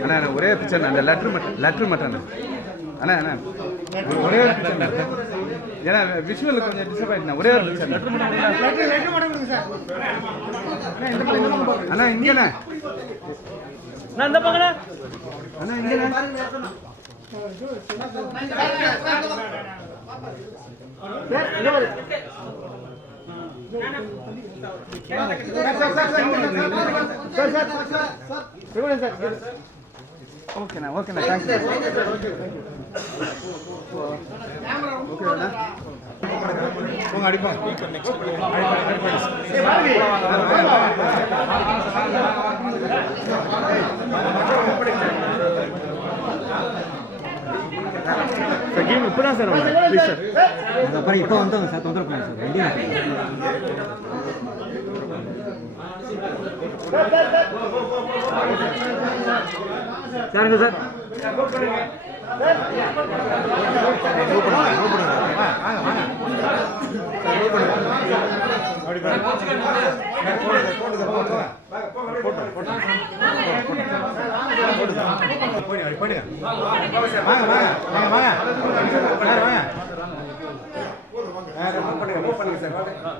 அண்ணா அண்ணா, ஒரே பிக்சர் அந்த லெட்ரு மட்டும் லெட்ரு மட்டும் அண்ணா. அண்ணா அண்ணா ஒரு- ஒரே ஒரு பிக்சர் ஏன்னா விஷுவல் கொஞ்சம் டிஸ்டர்ப் ஆயிடுச்சு ஒரே ஒரு பிக்சர் அண்ணா. இங்கண்ணா நான் இந்த பக்கம் அண்ணா இங்கண்ணா ஓகேண்ணா ஓகேண்ணா தேங்க்ஸ் ஓகேண்ணா உங்க அடிப்பா சார் கேம் இப்போ தான் சார் ப்ளீஸ் சார் அப்புறம் இப்போ வந்தோங்க சார் தொந்தரவு பண்ணாங்க சார் ரெடி சாருங்க சார் வாங்க வாங்க வாங்க வாங்க வாங்க வாங்க 何?